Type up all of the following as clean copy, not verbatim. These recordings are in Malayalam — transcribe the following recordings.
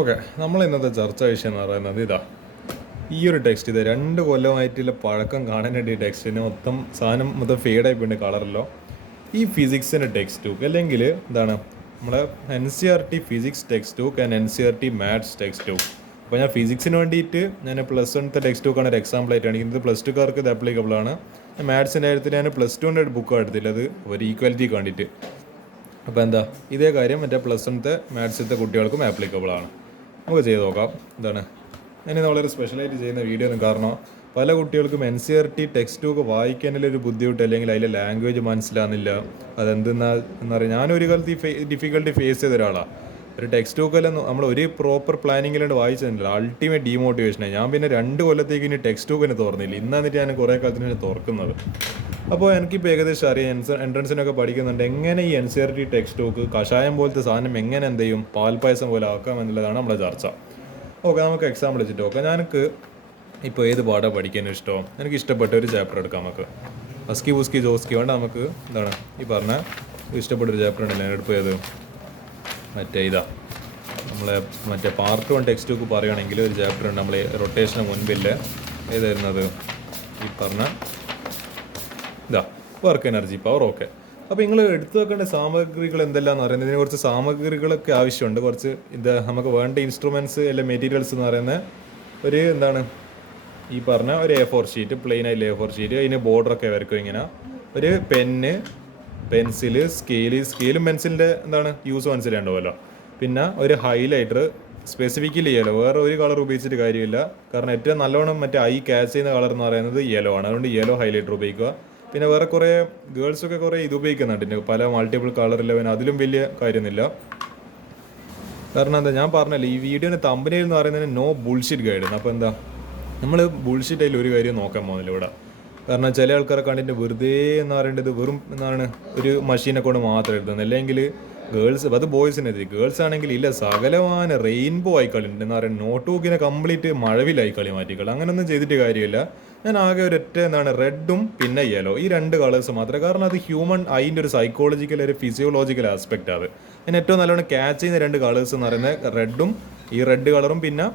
ഓക്കെ, നമ്മൾ ഇന്നത്തെ ചർച്ചാ വിഷയം എന്ന് പറയുന്നത് ഇതാ. ഈ ഒരു ടെക്സ്റ്റ് ഇത് 2 കൊല്ലമായിട്ടുള്ള പഴക്കം കാണാനായിട്ട് ഈ ടെക്സ്റ്റിന് മൊത്തം സാധനം മൊത്തം ഫെയ്ഡായി പോയിട്ട് കളറല്ലോ. ഈ ഫിസിക്സിൻ്റെ ടെക്സ്റ്റ് ബുക്ക് അല്ലെങ്കിൽ എന്താണ് നമ്മളെ NCERT physics text book and NCERT maths text book. അപ്പോൾ ഞാൻ ഫിസിക്സിന് വേണ്ടിയിട്ട് ഞാൻ +1 ടെക്സ്റ്റ് ബുക്കാണ് ഒരു എക്സാമ്പിൾ ആയിട്ടാണ് ഇത്. +2കാർക്ക് ഇത് ആപ്ലിക്കബിൾ ആണ്. മാത്സിൻ്റെ കാര്യത്തിൽ ഞാൻ +2ൻ്റെ ബുക്ക് എടുത്തില്ല, അത് ഒരു ഈക്വാലിറ്റിക്ക് വേണ്ടിയിട്ട്. അപ്പോൾ എന്താ ഇതേ കാര്യം മറ്റേ +1 മാത്സിലത്തെ കുട്ടികൾക്കും ആപ്ലിക്കബിൾ ആണ്. നമുക്ക് ചെയ്ത് നോക്കാം. എന്താണ് ഞാൻ വളരെ സ്പെഷ്യലായിട്ട് ചെയ്യുന്ന വീഡിയോ ഒന്നും കാരണം പല കുട്ടികൾക്കും NCERT ടെക്സ്റ്റ് ബുക്ക് വായിക്കാനുള്ളൊരു ബുദ്ധിമുട്ട്, അല്ലെങ്കിൽ അതിലെ ലാംഗ്വേജ് മനസ്സിലാകുന്നില്ല. അതെന്തെന്നാ എന്നറിയാം. ഞാനൊരു കാലത്ത് ഈ ഡിഫിക്കൽട്ടി ഫേസ് ചെയ്ത ഒരാളാണ്. ഒരു ടെക്സ്റ്റ് ബുക്കെല്ലാം നമ്മൾ ഒരു പ്രോപ്പർ പ്ലാനിങ്ങിലാണ്ട് വായിച്ചില്ല, അൾട്ടിമേറ്റ് ഡീമോട്ടിവേഷനാണ്. ഞാൻ പിന്നെ 2 കൊല്ലത്തേക്ക് ഇനി ടെക്സ്റ്റ് ബുക്കിന് തുറന്നില്ല. ഇന്നാന്നിട്ട് ഞാൻ കുറേ കാലത്തിന് തുറക്കുന്നത്. അപ്പോൾ എനിക്കിപ്പോൾ ഏകദേശം അറിയാം, എൻട്രൻസിനൊക്കെ പഠിക്കുന്നുണ്ട്, എങ്ങനെ ഈ NCERT ടെക്സ്റ്റ് ബുക്ക് കഷായം പോലത്തെ സാധനം എങ്ങനെ എന്ത് ചെയ്യും പാൽപ്പായസം പോലെ ആക്കാം എന്നുള്ളതാണ് നമ്മുടെ ചർച്ച. ഓക്കെ, നമുക്ക് എക്സാമ്പിൾ വെച്ചിട്ട് നോക്കാം. ഞാനക്ക് ഇപ്പോൾ ഏത് പാഠം പഠിക്കാൻ ഇഷ്ടമോ എനിക്ക് ഇഷ്ടപ്പെട്ട ഒരു ചാപ്റ്റർ എടുക്കാം. നമുക്ക് അസ്കി ബുസ്കി ജോസ്കി വേണ്ട, നമുക്ക് എന്താണ് ഈ പറഞ്ഞ ഇഷ്ടപ്പെട്ടൊരു ചാപ്റ്റർ ഉണ്ടല്ലോ. ഞാൻ എടുപ്പോയത് മറ്റേ ഇതാ നമ്മളെ മറ്റേ പാർട്ട് 1 ടെക്സ്റ്റ് ബുക്ക് പറയുകയാണെങ്കിൽ ഒരു ചാപ്റ്റർ ഉണ്ട് നമ്മൾ റൊട്ടേഷന് മുൻപില്ല. ഏതായിരുന്നത് ഈ പറഞ്ഞ ഇതാ വർക്ക് എനർജി പവർ. ഓക്കെ, അപ്പോൾ നിങ്ങൾ എടുത്തു വെക്കേണ്ട സാമഗ്രികൾ എന്തെല്ലാം പറയുന്നത്, ഇതിന് കുറച്ച് സാമഗ്രികളൊക്കെ ആവശ്യമുണ്ട്. കുറച്ച് ഇത് നമുക്ക് വേണ്ട ഇൻസ്ട്രുമെൻറ്റ്സ് അല്ലെങ്കിൽ മെറ്റീരിയൽസ് എന്ന് പറയുന്നത് ഒരു എന്താണ് ഈ പറഞ്ഞ ഒരു A4 ഷീറ്റ്, പ്ലെയിൻ ആയിട്ട് A4 ഷീറ്റ്, അതിന് ബോർഡറൊക്കെ വരയ്ക്കും ഇങ്ങനെ. ഒരു പെന്ന്, പെൻസില്, സ്കെയിലും പെൻസിലിൻ്റെ എന്താണ് യൂസ് മനസ്സിലുണ്ടാവുമല്ലോ. പിന്നെ ഒരു ഹൈലൈറ്റർ, സ്പെസിഫിക്കലി യെല്ലോ, വേറെ ഒരു കളർ ഉപയോഗിച്ചിട്ട് കാര്യമില്ല. കാരണം ഏറ്റവും നല്ലോണം മറ്റേ ഐ ക്യാച്ച് ചെയ്യുന്ന കളർ എന്ന് പറയുന്നത് യെല്ലോ ആണ്. അതുകൊണ്ട് യെല്ലോ ഹൈലൈറ്റർ ഉപയോഗിക്കുക. പിന്നെ വേറെ കുറേ ഗേൾസൊക്കെ കുറേ ഇത് ഉപയോഗിക്കുന്നുണ്ട്, പല മൾട്ടിപ്പിൾ കളറിൽ. പിന്നെ അതിലും വലിയ കാര്യമൊന്നുമില്ല. കാരണം എന്താ ഞാൻ പറഞ്ഞല്ലോ, ഈ വീഡിയോന് തമ്പനയിൽ എന്ന് പറയുന്നത് നോ ബുൾഷിറ്റ് ഗൈഡ്. അപ്പോൾ എന്താ നമ്മൾ ബുൾഷിറ്റ് അതിൽ ഒരു കാര്യം നോക്കാൻ പോകുന്നില്ല ഇവിടെ. കാരണം ചില ആൾക്കാരെ കണ്ടിട്ട് വെറുതെ എന്ന് പറയേണ്ടത് വെറും എന്താണ് ഒരു മഷീനെ കൊണ്ട് മാത്രം എഴുതുന്നത്. അല്ലെങ്കിൽ ഗേൾസ്, അത് ബോയ്സിന് എത്തി, ഗേൾസ് ആണെങ്കിൽ ഇല്ല സകലമാന റെയിൻബോ ആയിക്കളിയുണ്ട് എന്ന് പറയുന്നത്. നോട്ട് ബുക്കിനെ കംപ്ലീറ്റ് മഴവിലായിക്കളി മാറ്റിക്കളി. അങ്ങനെയൊന്നും ചെയ്തിട്ട് കാര്യമില്ല. ഞാൻ ആകെ ഒരൊറ്റ എന്താണ് റെഡും പിന്നെ യെല്ലോ, ഈ 2 കളേഴ്സ് മാത്രമേ. കാരണം അത് ഹ്യൂമൻ ഐൻ്റെ ഒരു സൈക്കോളജിക്കൽ ഒരു ഫിസിയോളജിക്കൽ ആസ്പെക്റ്റ് അത്. അതിന് ഏറ്റവും നല്ലോണം ക്യാച്ച് ചെയ്യുന്ന 2 കളേഴ്സ് എന്ന് പറയുന്നത് റെഡും, ഈ റെഡ് കളറും പിന്നെ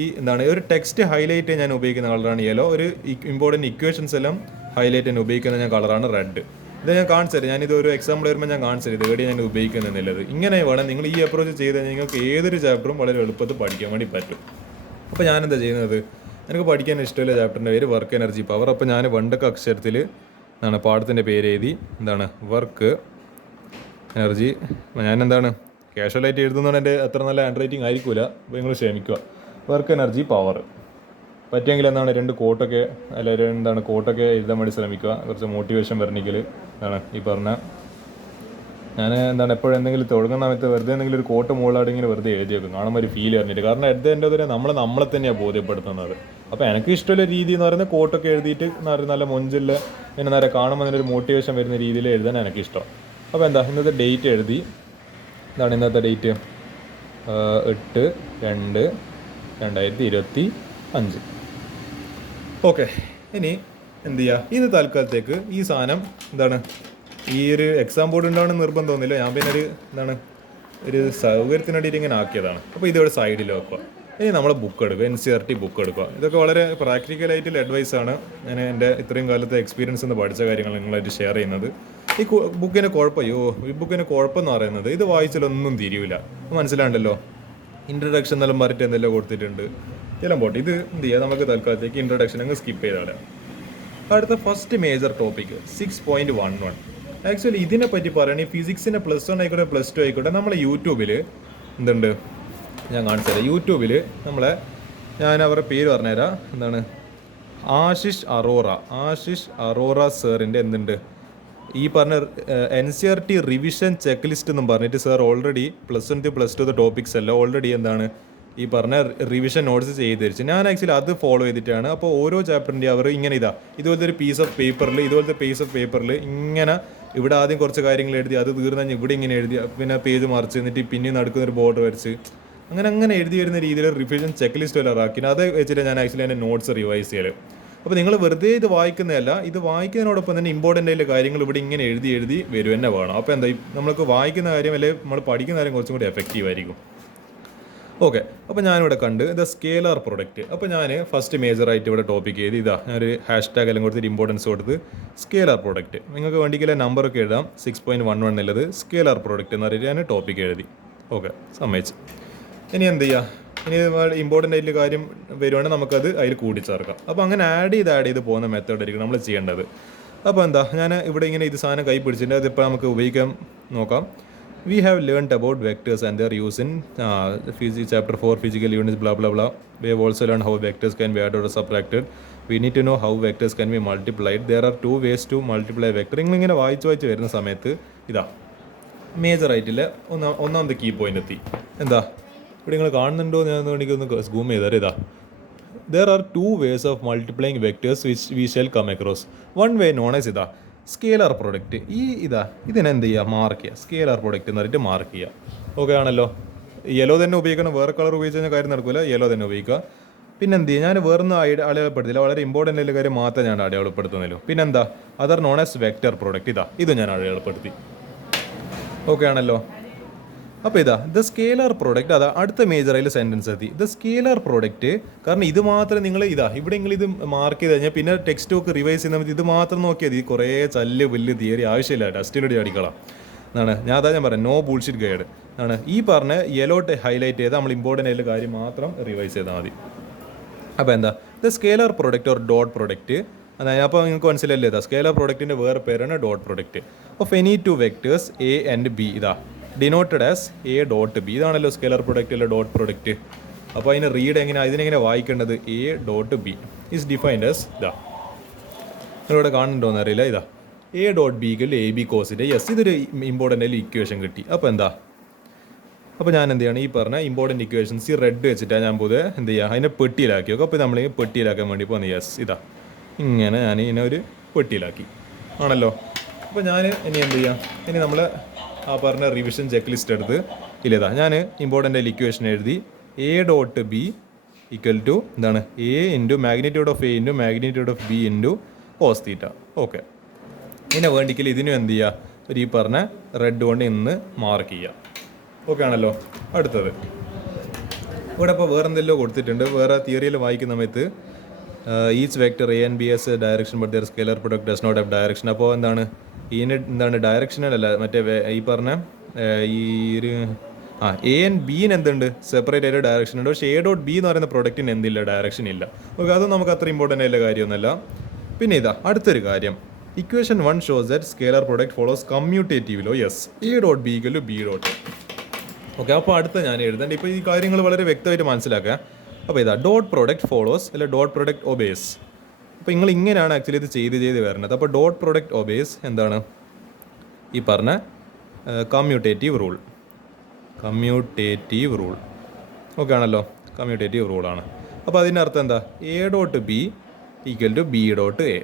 ഈ എന്താണ് ഒരു ടെക്സ്റ്റ് ഹൈലൈറ്റ് ഞാൻ ഉപയോഗിക്കുന്ന കളറാണ് യെല്ലോ. ഒരു ഇമ്പോർട്ടൻറ്റ് ഇക്വേഷൻസ് എല്ലാം ഹൈലൈറ്റ് ഞാൻ ഉപയോഗിക്കുന്ന ഞാൻ കളറാണ് റെഡ്. ഇത് ഞാൻ കാണിച്ചു തരാം. ഞാനിത് ഒരു എക്സാമ്പിൾ വരുമ്പോൾ ഞാൻ കാണിച്ചു തരും ഇത് എവിടെ ഞാൻ ഉപയോഗിക്കുന്നില്ലത്. ഇങ്ങനെ വേണം നിങ്ങൾ ഈ അപ്രോച്ച് ചെയ്ത് കഴിഞ്ഞാൽ നിങ്ങൾക്ക് ഏതൊരു ചാപ്റ്ററും വളരെ എളുപ്പത്തിൽ പഠിക്കാൻ വേണ്ടി പറ്റും. അപ്പോൾ ഞാനെന്താ ചെയ്യുന്നത്, എനിക്ക് പഠിക്കാൻ ഇഷ്ടമില്ല ചാപ്റ്ററിൻ്റെ പേര് വർക്ക് എനർജി പവർ. അപ്പോൾ ഞാൻ 1 അക്ഷരത്തിൽ എന്താണ് പാഠത്തിൻ്റെ പേര് എഴുതി, എന്താണ് വർക്ക് എനർജി. ഞാൻ എന്താണ് കാഷ്വലായിട്ട് എഴുതുന്നതുകൊണ്ട് എൻ്റെ അത്ര നല്ല ഹാൻഡ് റൈറ്റിംഗ് ആയിരിക്കില്ല, അപ്പോൾ നിങ്ങൾ ക്ഷമിക്കുക. വർക്ക് എനർജി പവർ പറ്റുമെങ്കിൽ എന്താണ് 2 കോട്ടൊക്കെ അല്ലെങ്കിൽ എന്താണ് കോട്ടൊക്കെ എഴുതാൻ വേണ്ടി ശ്രമിക്കുക. കുറച്ച് മോട്ടിവേഷൻ വരണമെങ്കിൽ എന്താണ് ഈ പറഞ്ഞ ഞാൻ എന്താണ് എപ്പോഴും എന്തെങ്കിലും തുടങ്ങുന്ന സമയത്ത് വെറുതെ എന്തെങ്കിലും ഒരു കോട്ട് മുകളിലാണെങ്കിൽ വെറുതെ എഴുതി വെക്കും, കാണുമ്പോൾ ഒരു ഫീൽ അറിഞ്ഞിട്ട്. കാരണം എൻ്റെ വരെ നമ്മളെ തന്നെയാണ് ബോധ്യപ്പെടുത്തുന്നത്. അപ്പോൾ എനിക്ക് ഇഷ്ടമുള്ള രീതി എന്ന് പറയുന്നത് കോട്ടൊക്കെ എഴുതിയിട്ട് നല്ല മൊഞ്ചില്ല, പിന്നെ നേരെ കാണുമ്പോൾ അതിനൊരു മോട്ടിവേഷൻ വരുന്ന രീതിയിൽ എഴുതാൻ എനിക്കിഷ്ടം. അപ്പോൾ എന്താ ഇന്നത്തെ ഡേറ്റ് എഴുതി. എന്താണ് ഇന്നത്തെ ഡേറ്റ് 8/2/2025. ഓക്കെ, ഇനി എന്ത് ചെയ്യുക, ഇത് തൽക്കാലത്തേക്ക് ഈ സാധനം എന്താണ് ഈ ഒരു എക്സാം ബോർഡ് ഉണ്ടാവണമെന്ന് നിർബന്ധമൊന്നുമില്ല. ഞാൻ പിന്നെ എന്താണ് ഒരു സൗകര്യത്തിന് വേണ്ടിയിട്ട് ഇങ്ങനെ ആക്കിയതാണ്. അപ്പോൾ ഇതോടെ സൈഡിൽ വെക്കുക. ഇനി നമ്മൾ ബുക്ക് എടുക്കുക, NCERT ബുക്ക് എടുക്കുക. ഇതൊക്കെ വളരെ പ്രാക്ടിക്കലായിട്ടുള്ള അഡ്വൈസാണ്. ഞാൻ എൻ്റെ ഇത്രയും കാലത്തെ എക്സ്പീരിയൻസ് നിന്ന് പഠിച്ച കാര്യങ്ങൾ നിങ്ങളായിട്ട് ഷെയർ ചെയ്യുന്നത്. ഈ ബുക്കിൻ്റെ ഈ ബുക്കിൻ്റെ കുഴപ്പമെന്ന് പറയുന്നത് ഇത് വായിച്ചാലൊന്നും തിരിയില്ല. മനസ്സിലാണ്ടല്ലോ. ഇൻട്രഡക്ഷൻ എന്നെല്ലാം പറഞ്ഞിട്ട് എന്തെല്ലാം കൊടുത്തിട്ടുണ്ട്, എല്ലാം പോട്ടെ. ഇത് എന്ത് ചെയ്യുക, നമുക്ക് തൽക്കാലത്തേക്ക് ഇൻട്രഡക്ഷൻ അങ്ങ് സ്കിപ്പ് ചെയ്താൽ. അടുത്ത ഫസ്റ്റ് മേജർ ടോപ്പിക് 6.11. ആക്ച്വലി ഇതിനെപ്പറ്റി പറയുകയാണെങ്കിൽ ഫിസിക്സിൻ്റെ +1 ആയിക്കോട്ടെ +2 ആയിക്കോട്ടെ നമ്മളെ യൂട്യൂബിൽ എന്തുണ്ട് ഞാൻ കാണിച്ചു തരാം. യൂട്യൂബിൽ ഞാൻ അവരുടെ പേര് പറഞ്ഞുതരാം. എന്താണ് ആശിഷ് അറോറ സാറിൻ്റെ എന്തുണ്ട് ഈ പറഞ്ഞ NCERT റിവിഷൻ ചെക്ക് ലിസ്റ്റ് എന്നും പറഞ്ഞിട്ട് സാർ ഓൾറെഡി +1 +2 ടോപ്പിക്സ് എല്ലാം ഓൾറെഡി എന്താണ് ഈ പറഞ്ഞ റിവിഷൻ നോട്ട്സ് ചെയ്ത് തരിച്ചു. ഞാൻ ആക്ച്വലി അത് ഫോളോ ചെയ്തിട്ടാണ്. അപ്പോൾ ഓരോ ചാപ്റ്ററിൻ്റെ അവർ ഇങ്ങനെ ഇതുപോലത്തെ ഒരു പീസ് ഓഫ് പേപ്പറിൽ ഇങ്ങനെ ഇവിടെ ആദ്യം കുറച്ച് കാര്യങ്ങൾ എഴുതി, അത് തീർന്നു കഴിഞ്ഞാൽ ഇവിടെ ഇങ്ങനെ എഴുതി, പിന്നെ പേജ് മറിച്ച് എന്നിട്ട് പിന്നെ നടക്കുന്നൊരു ബോർഡർ വരച്ച് അങ്ങനെ എഴുതി വരുന്ന രീതിയിൽ റിവിഷൻ ചെക്ക് ലിസ്റ്റ് വരെ ഇറക്കി. അത് വെച്ചിട്ട് ഞാൻ ആക്ച്വലി എൻ്റെ നോട്ട്സ് റിവൈസ് ചെയ്യൽ. അപ്പോൾ നിങ്ങൾ വെറുതെ ഇത് വായിക്കുന്നതല്ല, ഇത് വായിക്കുന്നതിനോടൊപ്പം തന്നെ ഇമ്പോർട്ടൻ്റ് ആയിട്ടുള്ള കാര്യങ്ങൾ ഇവിടെ ഇങ്ങനെ എഴുതി വരും തന്നെ വേണം. അപ്പോൾ എന്താ നമ്മൾക്ക് വായിക്കുന്ന കാര്യം അല്ലെങ്കിൽ നമ്മൾ പഠിക്കുന്ന കാര്യം കുറച്ചും കൂടി എഫക്റ്റീവ് ആയിരിക്കും. ഓക്കെ, അപ്പോൾ ഞാനിവിടെ കണ്ട് ദ സ്കേലാർ പ്രൊഡക്റ്റ്. അപ്പോൾ ഞാൻ ഫസ്റ്റ് മേജറായിട്ട് ഇവിടെ ടോപ്പിക് ചെയ്ത് ഇതാ ഞാനൊരു ഹാഷ് ടാഗ് എല്ലാം കൊടുത്തിട്ട് ഇമ്പോർട്ടൻസ് കൊടുത്ത് സ്കേലാർ പ്രൊഡക്റ്റ്. നിങ്ങൾക്ക് വേണ്ടിക്കില്ല നമ്പറൊക്കെ എഴുതാം. 6.11 എന്നുള്ളത് സ്കേലാർ പ്രൊഡക്റ്റ് എന്ന് പറഞ്ഞിട്ട് ഞാൻ ടോപ്പിക് എഴുതി. ഓക്കെ, സമ്മതിച്ചു. ഇനി എന്ത് ചെയ്യുക, ഇനി ഇമ്പോർട്ടൻ്റ് ആയിട്ടുള്ള കാര്യം വരുവാണെങ്കിൽ നമുക്കത് അതിൽ കൂടിച്ചേർക്കാം. അപ്പോൾ അങ്ങനെ ആഡ് ചെയ്ത് പോകുന്ന മെത്തേഡായിരിക്കും നമ്മൾ ചെയ്യേണ്ടത്. അപ്പോൾ എന്താ, ഞാൻ ഇവിടെ ഇങ്ങനെ ഇത് സാധനം കൈ പിടിച്ചിട്ട് അതിപ്പോൾ നമുക്ക് ഉപയോഗിക്കാൻ നോക്കാം. We have learned about vectors and their use in physics chapter 4 physical units blah blah blah. We have also learned how vectors can be added or subtracted. We need to know how vectors can be multiplied. There are two ways to multiply vector. നിങ്ങളിങ്ങനെ വായിച്ച് വരുന്ന സമയത്ത് ഇതാ മേജർ ആയിട്ടില്ല ഒന്നാമത്തെ കീ പോയിന്റ് എത്തി. എന്താ ഇവിടെ നിങ്ങൾ കാണുന്നുണ്ടോ? ഞാൻ എനിക്കൊന്ന് സൂം ചെയ്താൽ ഇതാ there are two ways of multiplying vectors which we shall come across. One way known as ഇതാ സ്കേലാർ പ്രൊഡക്റ്റ്. ഇതിനെന്ത് ചെയ്യുക, മാർക്ക് ചെയ്യുക. സ്കേലാർ പ്രൊഡക്റ്റ് എന്ന് പറഞ്ഞിട്ട് മാർക്ക് ചെയ്യുക. ഓക്കെ ആണല്ലോ. യെല്ലോ തന്നെ ഉപയോഗിക്കണം, വേറെ കളർ ഉപയോഗിച്ച് കഴിഞ്ഞാൽ കാര്യം നടക്കില്ല. യെല്ലോ തന്നെ ഉപയോഗിക്കുക. പിന്നെന്ത് ചെയ്യുക, ഞാൻ വേറൊന്നും അടയാളപ്പെടുത്തില്ല, വളരെ ഇമ്പോർട്ടൻ്റ് ആയിട്ടുള്ള കാര്യം മാത്രമേ ഞാൻ അടയാളപ്പെടുത്തുന്നല്ലോ. പിന്നെന്താ, other known as vector product. ഇത് ഞാൻ അടയാളപ്പെടുത്തി. ഓക്കെ ആണല്ലോ. അപ്പോൾ ദ സ്കേലാർ പ്രൊഡക്റ്റ് അടുത്ത മേജറായിട്ട് സെൻറ്റൻസ് എത്തി. ദ സ്കേലാർ പ്രൊഡക്റ്റ്, കാരണം ഇത് മാത്രം നിങ്ങൾ ഇവിടെ നിങ്ങൾ ഇത് മാർക്ക് ചെയ്ത് കഴിഞ്ഞാൽ പിന്നെ ടെക്സ്റ്റ് ബുക്ക് റിവൈസ് ചെയ്യുന്ന ഇത് മാത്രം നോക്കിയാൽ മതി. കുറേ വലിയ തിയറി ആവശ്യമില്ല, ടെസ്റ്റിലൂടെ അടിക്കണം എന്നാണ് ഞാൻ പറയാം. നോ ബുൾഷിറ്റ് ഗൈഡ് ആണ് ഈ പറഞ്ഞ യെല്ലോ ഹൈലൈറ്റ് ചെയ്ത് നമ്മൾ ഇമ്പോർട്ടൻ്റ് ആയിട്ടുള്ള കാര്യം മാത്രം റിവൈസ് ചെയ്താൽ മതി. അപ്പോൾ എന്താ the scalar product or dot product. അതായത് അപ്പോൾ നിങ്ങൾക്ക് മനസ്സിലല്ലേ, സ്കേലാർ പ്രൊഡക്റ്റിൻ്റെ വേറെ പേരാണ് dot product of any two vectors A and B. Denoted as A dot B. ഇതാണല്ലോ സ്കേലർ പ്രൊഡക്റ്റിലെ ഡോട്ട് പ്രൊഡക്റ്റ്. അപ്പോൾ അതിന് റീഡ് ഇതിനെങ്ങനെ വായിക്കേണ്ടത്, A dot B is defined as നിങ്ങളിവിടെ കാണുന്നുണ്ടോയെന്ന് അറിയില്ല. A dot B A B കോസിൻ്റെ. യെസ്, ഇതൊരു ഇമ്പോർട്ടൻ്റ് ആയിട്ട് ഇക്വേഷൻ കിട്ടി. അപ്പോൾ അപ്പോൾ ഞാൻ എന്ത് ചെയ്യണം, ഈ പറഞ്ഞ ഇമ്പോർട്ടൻ്റ് ഇക്വേഷൻസ് ഈ റെഡ് വെച്ചിട്ടാണ് ഞാൻ പൊതുവെ എന്ത് ചെയ്യുക, അതിനെ പെട്ടിയിലാക്കി വെക്കും. അപ്പോൾ നമ്മൾ പെട്ടിയിലാക്കാൻ വേണ്ടി പോകുന്നത്. യെസ്, ഇങ്ങനെ ഞാൻ ഇതിനെ ഒരു പെട്ടിയിലാക്കി ആണല്ലോ. അപ്പോൾ ഞാൻ ഇനി എന്ത് ചെയ്യാം, ഇനി നമ്മൾ ആ പറഞ്ഞ റിവിഷൻ ചെക്ക് ലിസ്റ്റ് എടുത്ത് ഞാൻ ഇമ്പോർട്ടൻ്റ് ആയിട്ട് ഇക്വേഷൻ എഴുതി. A dot B equal to എന്താണ്, A into magnitude of A into magnitude of B into cos theta. Okay, ഇതിനെ വേണ്ടിക്കൽ ഇതിനും എന്ത് ചെയ്യുക, ഒരു ഈ പറഞ്ഞ റെഡ് കൊണ്ട് ഇന്ന് മാർക്ക് ചെയ്യുക. ഓക്കെ ആണല്ലോ. അടുത്തത് ഇവിടെ ഇപ്പോൾ വേറെ എന്തെല്ലോ കൊടുത്തിട്ടുണ്ട്. വേറെ തിയറിയിൽ വായിക്കുന്ന സമയത്ത് each vector A and B has direction but their scalar product does not have direction. അപ്പോൾ എന്താണ് ഡയറക്ഷനല്ല, മറ്റേ ഈ പറഞ്ഞ ഈ ഒരു എ ആൻഡ് ബീന് എന്തുണ്ട്, സെപ്പറേറ്റ് ആയിട്ട് ഡയറക്ഷൻ ഉണ്ട്. പക്ഷേ എ ഡോട്ട് ബി എന്ന് പറയുന്ന പ്രൊഡക്റ്റിന് എന്തില്ല, ഡയറക്ഷൻ ഇല്ല. ഓക്കെ, അതും നമുക്ക് അത്ര ഇമ്പോർട്ടൻ്റ് ആയിട്ടുള്ള കാര്യമൊന്നുമല്ല. പിന്നെ അടുത്തൊരു കാര്യം, equation 1 shows that scalar product follows commutative law. Yes, A dot B equal to B dot. Okay, അപ്പോൾ അടുത്ത ഞാൻ എഴുതേണ്ട. ഇപ്പോൾ ഈ കാര്യങ്ങൾ വളരെ വ്യക്തമായിട്ട് മനസ്സിലാക്കുക. അപ്പോൾ ഡോട്ട് പ്രൊഡക്റ്റ് ഫോളോസ് അല്ലെ ഡോട്ട് പ്രൊഡക്റ്റ് ഒബേസ്. അപ്പോൾ നിങ്ങൾ ഇങ്ങനെയാണ് ആക്ച്വലി ഇത് ചെയ്ത് വരുന്നത്. അപ്പോൾ ഡോട്ട് പ്രൊഡക്റ്റ് ഒബേസ് എന്താണ്, ഈ പറഞ്ഞ കമ്മ്യൂട്ടേറ്റീവ് റൂൾ. ഓക്കെ ആണല്ലോ, കമ്മ്യൂട്ടേറ്റീവ് റൂളാണ്. അപ്പോൾ അതിൻ്റെ അർത്ഥം എന്താ, A dot B equal to B dot A.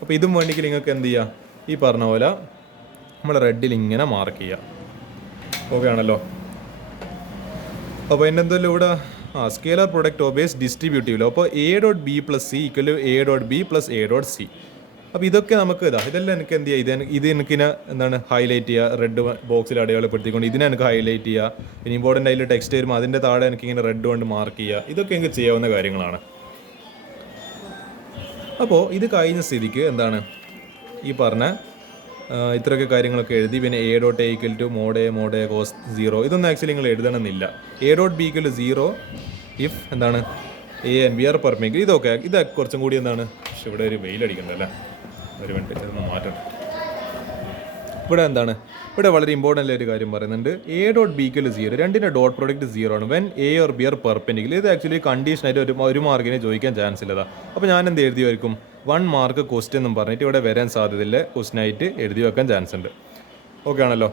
അപ്പോൾ ഇതും വേണ്ടിക്ക് നിങ്ങൾക്ക് എന്ത് ചെയ്യുക, ഈ പറഞ്ഞ പോലെ നമ്മൾ റെഡിൽ ഇങ്ങനെ മാർക്ക് ചെയ്യുക. ഓക്കെ ആണല്ലോ. അപ്പോൾ അതിൻ്റെ എന്തെങ്കിലും ഇവിടെ സ്കേലർ പ്രൊഡക്റ്റ് ഒബേസ് ഡിസ്ട്രിബ്യൂട്ടീവിലോ. അപ്പോൾ A dot B plus C equal to A dot B plus A dot C. അപ്പോൾ ഇതൊക്കെ നമുക്ക് ഇതെല്ലാം എനിക്ക് എന്ത് ചെയ്യുക, ഇത് എനിക്കിനെ എന്താണ് ഹൈലൈറ്റ് ചെയ്യുക, റെഡ് ബോക്സിൽ അടയാളപ്പെടുത്തിക്കൊണ്ട് ഇതിനെ എനിക്ക് ഹൈലൈറ്റ് ചെയ്യുക. പിന്നെ ഇമ്പോർട്ടൻ്റ് അതിൽ ടെക്സ്റ്റ് വരുമ്പോൾ അതിൻ്റെ താഴെ എനിക്കിങ്ങനെ റെഡ് കൊണ്ട് മാർക്ക് ചെയ്യുക. ഇതൊക്കെ എനിക്ക് ചെയ്യാവുന്ന കാര്യങ്ങളാണ്. അപ്പോൾ ഇത് കഴിഞ്ഞ സ്ഥിതിക്ക് എന്താണ്, ഈ പറഞ്ഞ ഇത്രയൊക്കെ കാര്യങ്ങളൊക്കെ എഴുതി. പിന്നെ A dot A equal to mod A cos 0. ഇതൊന്നും ആക്ച്വലി നിങ്ങൾ എഴുതണമെന്നില്ല. A dot B equal to 0 if എന്താണ് A and B are perpendicular. ഇത് കുറച്ചും കൂടി എന്താണ്, പക്ഷെ ഇവിടെ ഒരു വെയിലടിക്കണ്ടല്ലേ, ഒരു മിനിറ്റ് ഇതൊന്ന് മാറ്റണം. ഇവിടെ എന്താണ്, ഇവിടെ വളരെ ഇമ്പോർട്ടൻ്റ് ഒരു കാര്യം പറയുന്നുണ്ട്. A dot B equal to 0, രണ്ടിൻ്റെ ഡോട്ട് പ്രൊഡക്റ്റ് 0 ആണ്. When A or B are perpendicular. ഇത് ആക്ച്വലി കണ്ടീഷനായിട്ട് ഒരു മാർക്കിനെ ചോദിക്കാൻ ചാൻസ് ഇല്ലതാ. അപ്പോൾ ഞാൻ എന്ത് എഴുതിയായിരിക്കും, 1 മാർക്ക് ക്വസ്റ്റ്യൻ എന്നും പറഞ്ഞിട്ട് ഇവിടെ വരാൻ സാധ്യതയില്ല, ക്വസ്റ്റ്യനായിട്ട് എഴുതി വെക്കാൻ ചാൻസ് ഉണ്ട്. ഓക്കെ ആണല്ലോ.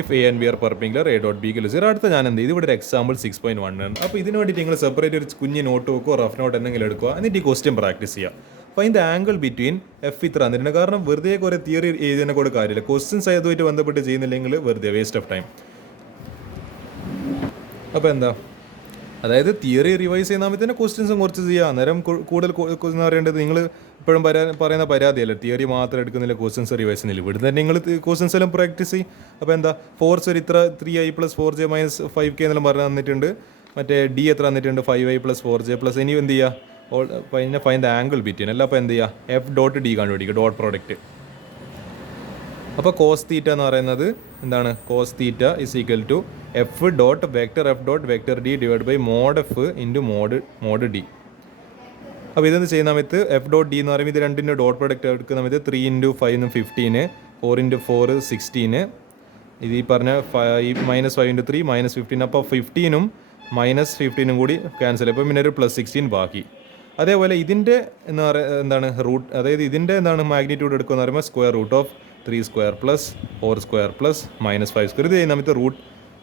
If A and B are perpendicular A dot B equal to 0. അടുത്ത ഞാൻ എന്ത് ചെയ്തു, ഇവിടെ ഒരു എക്സാമ്പിൾ 6.1 ആണ്. അപ്പോൾ ഇതിന് വേണ്ടിയിട്ട് നിങ്ങൾ സെപ്പറേറ്റ് ഒരു കുഞ്ഞ് നോട്ട് വെക്കുക, റഫ് നോട്ട് എന്തെങ്കിലും എടുക്കുക, എന്നിട്ട് ഈ ക്വസ്റ്റ്യൻ പ്രാക്ടീസ് ചെയ്യുക. Find the angle between F ഇത്ര തന്നിട്ടുണ്ട്. കാരണം വെറുതെ കുറേ തിയറി എഴുതിനെ കൂടെ കാര്യമില്ല. ക്വസ്റ്റ്യൻസ് അതുമായിട്ട് ബന്ധപ്പെട്ട് ചെയ്യുന്നില്ലെങ്കിൽ വെറുതെ വേസ്റ്റ് ഓഫ് ടൈം. അപ്പോൾ എന്താ, അതായത് തിയറി റിവൈസ് ചെയ്യുന്ന തന്നെ ക്വസ്റ്റ്യൻസും കുറച്ച് ചെയ്യുക. അന്നേരം കൂടുതൽ ക്വസ്റ്റ്യൻ അറിയേണ്ടത് നിങ്ങൾ ഇപ്പോഴും പറയുന്ന പരാതിയല്ല, തിയറി മാത്രം എടുക്കുന്നില്ല, ക്വസ്റ്റ്യൻസ് റിവൈസ് ചെയ്യുന്നില്ല. ഇവിടെ തന്നെ നിങ്ങൾ ക്വസ്റ്റ്യൻസ് എല്ലാം പ്രാക്ടീസ് ചെയ്യും. അപ്പോൾ എന്താ, ഫോർസ് ഒരു ഇത്ര 3i + 4j - 5k എന്നെല്ലാം പറഞ്ഞു തന്നിട്ടുണ്ട്. മറ്റേ ഡി എത്ര തന്നിട്ടുണ്ട് 5i + 4j പ്ലസ് ഇനി എന്ത് ചെയ്യുക പിന്നെ ഫൈൻ ദ ആംഗിൾ ബിറ്റ്വീൻ അല്ല. അപ്പോൾ എന്ത് ചെയ്യുക എഫ് ഡോട്ട് ഡി കണ്ടുപിടിക്കുക ഡോട്ട് പ്രോഡക്റ്റ്. അപ്പോൾ കോസ് തീറ്റ എന്ന് പറയുന്നത് എന്താണ് cos theta is equal to F dot vector D divide by mod F into mod D. അപ്പോൾ ഇതെന്ത് ചെയ്യുന്ന സമയത്ത് എഫ് ഡോട്ട് ഡി എന്ന് പറയുമ്പോൾ ഇത് രണ്ടിൻ്റെ ഡോട്ട് പ്രോഡക്റ്റ് എടുക്കുന്ന സമയത്ത് 3 × 5 15, 4 × 4 16, ഇത് ഈ പറഞ്ഞ -5 × 3 -15. അപ്പോൾ 15ഉം -15ഉം കൂടി ക്യാൻസൽ. അപ്പോൾ പിന്നെ ഒരു +16 ബാക്കി. അതേപോലെ ഇതിൻ്റെ എന്ന് പറയുന്നത് എന്താണ് റൂട്ട്, അതായത് ഇതിൻ്റെ എന്താണ് മാഗ്നിറ്റ്യൂഡ് എടുക്കുക എന്ന് പറയുമ്പോൾ √3² + 4² + -5². ഇത് ചെയ്യുന്ന സമയത്ത് റൂട്ട്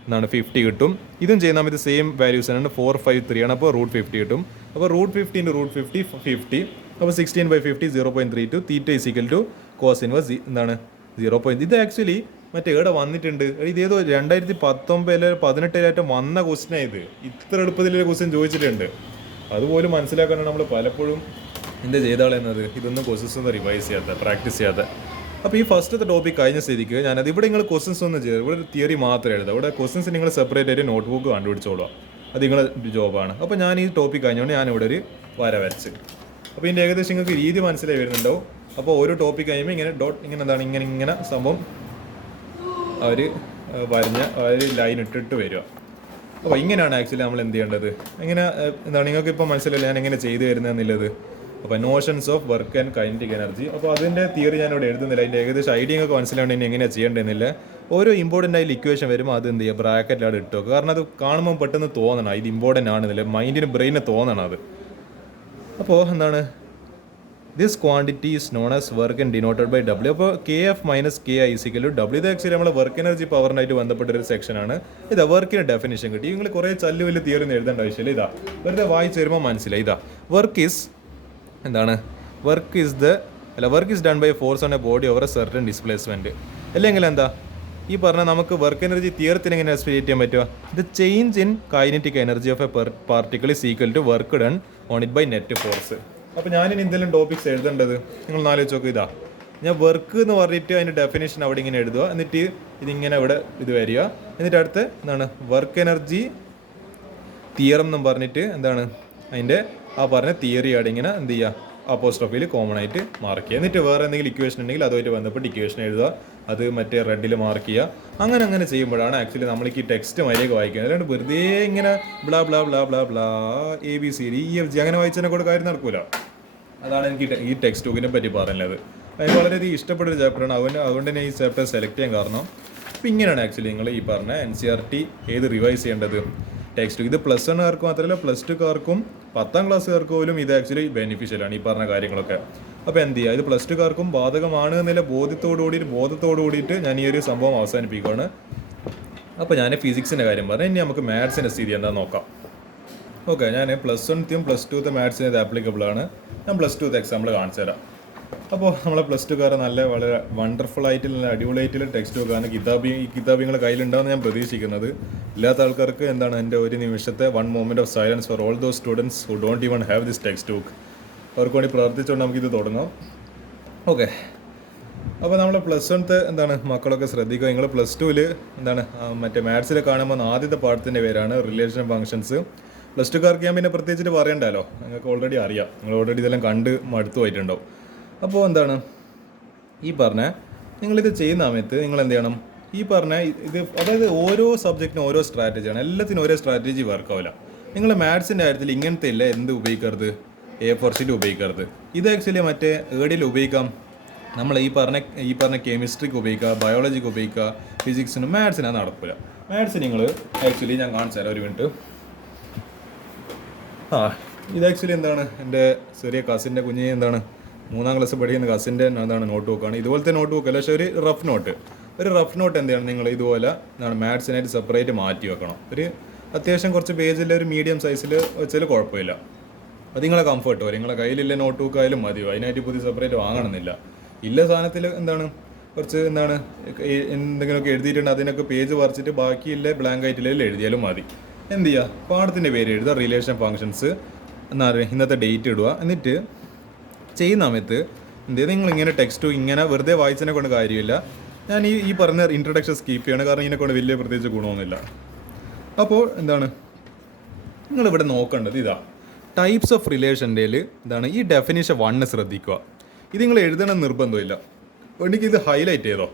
എന്താണ് 50 കിട്ടും. ഇതും ചെയ്യുന്ന സമയത്ത് സെയിം വാല്യൂസ് ആണ് 453 ആണ്. അപ്പോൾ √50 കിട്ടും. അപ്പോൾ √50 × √50 50. അപ്പോൾ 16/50 0.32. Theta is equal to cos inverse എന്താണ് 0. ഇത് ആക്ച്വലി മറ്റേ ഇവിടെ വന്നിട്ടുണ്ട്. ഇതേതോ 2019 18 വന്ന ക്വസ്റ്റ്യനാണ് ഇത്. ഇത്ര എളുപ്പത്തിലൊരു ക്വസ്റ്റ്യൻ ചോദിച്ചിട്ടുണ്ട്. അതുപോലും മനസ്സിലാക്കാനാണ് നമ്മൾ പലപ്പോഴും എന്ത് ചെയ്താളെന്നത് ഇതൊന്നും ക്വസ്റ്റ്യൻസ് ഒന്നും റിവൈസ് ചെയ്യാത്ത പ്രാക്ടീസ് ചെയ്യാത്ത. അപ്പോൾ ഈ ഫസ്റ്റത്തെ ടോപ്പിക് കഴിഞ്ഞ സ്ഥിതിക്ക് ഞാനത് ഇവിടെ നിങ്ങൾ ക്വസ്റ്റ്യൻസ് ഒന്നും ചെയ്തത് ഇവിടെ ഒരു തിയറി മാത്രമേ എഴുതാം. ഇവിടെ ക്വസ്റ്റ്യൻസ് നിങ്ങൾ സെപ്പറേറ്റ് ആയിട്ട് നോട്ട് ബുക്ക് കണ്ടുപിടിച്ചോളാം. അത് നിങ്ങളുടെ ജോബാണ്. അപ്പോൾ ഞാൻ ഈ ടോപ്പിക് കഴിഞ്ഞുകൊണ്ട് ഞാനിവിടെ ഒരു വര വരച്ച്. അപ്പോൾ ഇതിൻ്റെ ഏകദേശം നിങ്ങൾക്ക് രീതി മനസ്സിലായി വരുന്നുണ്ടാവും. അപ്പോൾ ഓരോ ടോപ്പിക് കഴിയുമ്പോൾ ഇങ്ങനെ ഇങ്ങനെ എന്താണ് ഇങ്ങനെ സംഭവം അവർ വരഞ്ഞ ഒരു ലൈൻ ഇട്ടിട്ട് വരിക. അപ്പോൾ ഇങ്ങനെയാണ് ആക്ച്വലി നമ്മൾ എന്ത് ചെയ്യേണ്ടത്. ഇങ്ങനെ എന്താണ് നിങ്ങൾക്ക് ഇപ്പോൾ മനസ്സിലായില്ല ഞാൻ എങ്ങനെ ചെയ്തു വരുന്നതെന്നുള്ളത്. അപ്പോൾ notions of work and kinetic energy. അപ്പോൾ അതിൻ്റെ തിയറി ഞാനിവിടെ എഴുതുന്നില്ല. അതിൻ്റെ ഏകദേശം ഐഡിയ നിങ്ങൾക്ക് മനസ്സിലാവേണ്ടി ഇനി എങ്ങനെയാണ് ചെയ്യേണ്ടതെന്നില്ല. ഓരോ ഇമ്പോർട്ടൻ്റ് ആയി ഇക്വേഷൻ വരുമ്പോൾ അത് എന്ത് ചെയ്യുക ബ്രാക്കറ്റിലാണ് ഇട്ടോ. കാരണം അത് കാണുമ്പോൾ പെട്ടെന്ന് തോന്നണം ഇത് ഇമ്പോർട്ടൻ്റ് ആണെന്നില്ല. മൈൻഡിന് ബ്രെയിന് തോന്നണം അത്. അപ്പോൾ എന്താണ് this quantity is known as work and denoted by W. അപ്പോൾ KF - KI = W. ഇത് ആക്ച്വലി നമ്മളെ വർക്ക് എനർജി പവറിനായിട്ട് ബന്ധപ്പെട്ടൊരു സെക്ഷനാണ്. ഇതാ വർക്കിന് ഡെഫിനിഷൻ കിട്ടി. നിങ്ങൾ കുറേ വലിയ തിയറി ഒന്നും എഴുതേണ്ട ആവശ്യമില്ല. ഇതാ വെറുതെ വായിച്ച് വരുമ്പോൾ മനസ്സിലായി. ഇതാ വർക്ക് ഈസ് എന്താണ് work is done by force on a body over a certain displacement. അല്ലെങ്കിൽ എന്താ ഈ പറഞ്ഞാൽ നമുക്ക് വർക്ക് എനർജി തിയറത്തിന് എങ്ങനെ എക്സ്പ്ലെയിൻ ചെയ്യാൻ പറ്റുക. The change in kinetic energy of a particle is equal to work done on it by net force. അപ്പോൾ ഞാനിനി എന്തെങ്കിലും ടോപ്പിക്സ് എഴുതേണ്ടത് നിങ്ങൾ ആലോചിച്ച് നോക്കുക. ഇതാ ഞാൻ വർക്ക് എന്ന് പറഞ്ഞിട്ട് അതിൻ്റെ ഡെഫിനേഷൻ അവിടെ ഇങ്ങനെ എഴുതുക. എന്നിട്ട് ഇതിങ്ങനെ ഇവിടെ ഇത് വരിക. എന്നിട്ട് അടുത്ത് എന്താണ് വർക്ക് എനർജി തിയറം എന്ന് പറഞ്ഞിട്ട് എന്താണ് അതിൻ്റെ ആ പറഞ്ഞ തിയറി അവിടെ ഇങ്ങനെ എന്ത് ചെയ്യുക അപ്പോസ്ട്രോഫിയിൽ കോമൺ ആയിട്ട് മാർക്ക് ചെയ്യുക. എന്നിട്ട് വേറെ എന്തെങ്കിലും ഇക്വേഷൻ ഉണ്ടെങ്കിൽ അതുമായിട്ട് ബന്ധപ്പെട്ട് ഇക്വേഷൻ എഴുതുക. അത് മറ്റേ റെഡിൽ മാർക്ക് ചെയ്യുക. അങ്ങനെ ചെയ്യുമ്പോഴാണ് ആക്ച്വലി നമ്മൾക്ക് ഈ ടെക്സ്റ്റ് മര്യാദയ്ക്ക് വായിക്കുന്നത്. അല്ലാണ്ട് വെറുതെ ഇങ്ങനെ blah blah blah blah blah ABCD EFG അങ്ങനെ വായിച്ചതിനെ കൂടെ കാര്യം നടക്കൂല. അതാണ് എനിക്ക് ഈ ടെക്സ്റ്റ് ബുക്കിനെ പറ്റി പറയുന്നത്. എനിക്ക് വളരെയധികം ഇഷ്ടപ്പെട്ടൊരു ചാപ്റ്ററാണ്. അതുകൊണ്ട് തന്നെ ഈ ചാപ്റ്റർ സെലക്ട് ചെയ്യാൻ കാരണം അപ്പോൾ ഇങ്ങനെയാണ് ആക്ച്വലി നിങ്ങൾ ഈ പറഞ്ഞ NCERT ഏത് റിവൈസ് ചെയ്യേണ്ടത് ടെക്സ്റ്റ്. ഇത് +1കാർക്ക് മാത്രമല്ല +2കാർക്കും 10ാം ക്ലാസ്സുകാർക്ക് പോലും ഇത് ആക്ച്വലി ബെനിഫിഷ്യലാണ് ഈ പറഞ്ഞ കാര്യങ്ങളൊക്കെ. അപ്പോൾ എന്ത് ചെയ്യുക ഇത് +2കാർക്കും ബാധകമാണ് എന്നുള്ള ബോധത്തോടു കൂടിയിട്ട് ഞാൻ ഈ ഒരു സംഭവം അവസാനിപ്പിക്കുകയാണ്. അപ്പോൾ ഞാൻ ഫിസിക്സിൻ്റെ കാര്യം പറഞ്ഞു. ഇനി നമുക്ക് മാത്സിൻ്റെ സ്ഥിതി എന്താണെന്ന് നോക്കാം. ഓക്കെ ഞാൻ +1ത്തെയും +2ത്തെ മാത്സിന് ഇത് ആപ്ലിക്കബിൾ ആണ്. ഞാൻ +2ത്തെ എക്സാമ്പിൾ കാണിച്ചു തരാം. അപ്പോൾ നമ്മളെ +2കാർ വളരെ വണ്ടർഫുൾ ആയിട്ടുള്ള അടിപൊളിയായിട്ടുള്ള ടെക്സ്റ്റ് ബുക്കാണ്. ഈ കിതാബ് നിങ്ങളുടെ കയ്യിലുണ്ടാവുമെന്ന് ഞാൻ പ്രതീക്ഷിക്കുന്നത്. ഇല്ലാത്ത ആൾക്കാർക്ക് എന്താണ് എൻ്റെ ഒരു നിമിഷത്തെ 1 moment of silence for all those students who don't even have this text book. അവർക്ക് വേണ്ടി പ്രാർത്ഥിച്ചുകൊണ്ട് നമുക്കിത് തുടങ്ങാം. ഓക്കെ അപ്പോൾ നമ്മൾ +1ത്തെ എന്താണ് മക്കളൊക്കെ ശ്രദ്ധിക്കുക. നിങ്ങൾ +2ൽ എന്താണ് മറ്റേ മാത്സിൽ കാണുമ്പോൾ ആദ്യത്തെ പാഠത്തിൻ്റെ പേരാണ് റിലേഷൻ ഫങ്ഷൻസ്. +2കാർക്ക് ഞാൻ പിന്നെ പ്രത്യേകിച്ചിട്ട് പറയണ്ടല്ലോ, നിങ്ങൾക്ക് ഓൾറെഡി അറിയാം. നിങ്ങൾ ഓൾറെഡി ഇതെല്ലാം കണ്ട് മടുത്തു പോയിട്ടുണ്ടാവും. അപ്പോൾ എന്താണ് ഈ പറഞ്ഞ നിങ്ങളിത് ചെയ്യുന്ന സമയത്ത് നിങ്ങൾ എന്ത് ചെയ്യണം ഈ പറഞ്ഞ ഇത് അതായത് ഓരോ സബ്ജക്റ്റിനും ഓരോ സ്ട്രാറ്റജിയാണ്. എല്ലാത്തിനും ഓരോ സ്ട്രാറ്റജി വർക്കാവില്ല. നിങ്ങൾ മാത്സിൻ്റെ കാര്യത്തിൽ ഇങ്ങനത്തെ ഇല്ല എന്ത് ഉപയോഗിക്കരുത് A4 ഷീറ്റ് ഉപയോഗിക്കരുത്. ഇത് ആക്ച്വലി മറ്റേ ഏടിയിൽ ഉപയോഗിക്കാം. നമ്മൾ ഈ പറഞ്ഞ കെമിസ്ട്രിക്ക് ഉപയോഗിക്കുക, ബയോളജിക്ക് ഉപയോഗിക്കുക, ഫിസിക്സിനും മാത്സിന് അത് നടക്കില്ല. മാത്സ് നിങ്ങൾ ആക്ച്വലി ഞാൻ കാണിച്ചു തരാം ഒരു മിനിറ്റ്. ഇത് ആക്ച്വലി എന്താണ് എൻ്റെ ചെറിയ കസിൻ്റെ കുഞ്ഞ് എന്താണ് 3ാം ക്ലാസ് പഠിക്കുന്ന കസിൻ്റെ എന്താണ് നോട്ട് ബുക്കാണ്. ഇതുപോലത്തെ നോട്ട് ബുക്ക് അല്ല, പക്ഷേ ഒരു റഫ് നോട്ട് എന്ത് ചെയ്യണം നിങ്ങൾ ഇതുപോലെ എന്താണ് മാത്സിനായിട്ട് സെപ്പറേറ്റ് മാറ്റി വെക്കണം. ഒരു അത്യാവശ്യം കുറച്ച് പേജിൽ ഒരു മീഡിയം സൈസിൽ വെച്ചാൽ കുഴപ്പമില്ല. അത് നിങ്ങളെ കംഫർട്ട് വരും. നിങ്ങളെ കയ്യിലില്ല നോട്ട് ബുക്ക് ആയാലും മതിയോ, അതിനായിട്ട് പുതിയ സെപ്പറേറ്റ് വാങ്ങണമെന്നില്ല. ഇല്ല സാധനത്തിൽ എന്താണ് കുറച്ച് എന്താണ് എന്തെങ്കിലുമൊക്കെ എഴുതിയിട്ടുണ്ട് അതിനൊക്കെ പേജ് പറിച്ചിട്ട് ബാക്കിയില്ല ബ്ലാങ്ക് ആയിട്ടില്ല എഴുതിയാലും മതി. എന്ത് ചെയ്യുക പാഠത്തിൻ്റെ പേര് എഴുതുക, റിലേഷൻ ഫങ്ഷൻസ് എന്നാ ഇന്നത്തെ ഡേറ്റ് ഇടുക. എന്നിട്ട് ചെയ്യുന്ന സമയത്ത് എന്ത് ചെയ്യുക നിങ്ങളിങ്ങനെ ടെക്സ്റ്റ് ഇങ്ങനെ വെറുതെ വായിച്ചതിനെ കൊണ്ട് കാര്യമില്ല. ഞാൻ ഈ പറഞ്ഞ ഇൻട്രൊഡക്ഷൻ സ്കിപ്പ് ചെയ്യണം, കാരണം ഇതിനെക്കൊണ്ട് വലിയ പ്രത്യേകിച്ച് ഗുണമൊന്നുമില്ല. അപ്പോൾ എന്താണ് നിങ്ങളിവിടെ നോക്കേണ്ടത് ഇതാ, ടൈപ്സ് ഓഫ് റിലേഷൻ്റെ എന്താണ് ഈ ഡെഫിനേഷൻ 1 ശ്രദ്ധിക്കുക. ഇത് നിങ്ങൾ എഴുതണം നിർബന്ധമില്ല, വേണമെങ്കിൽ ഇത് ഹൈലൈറ്റ് ചെയ്തോ.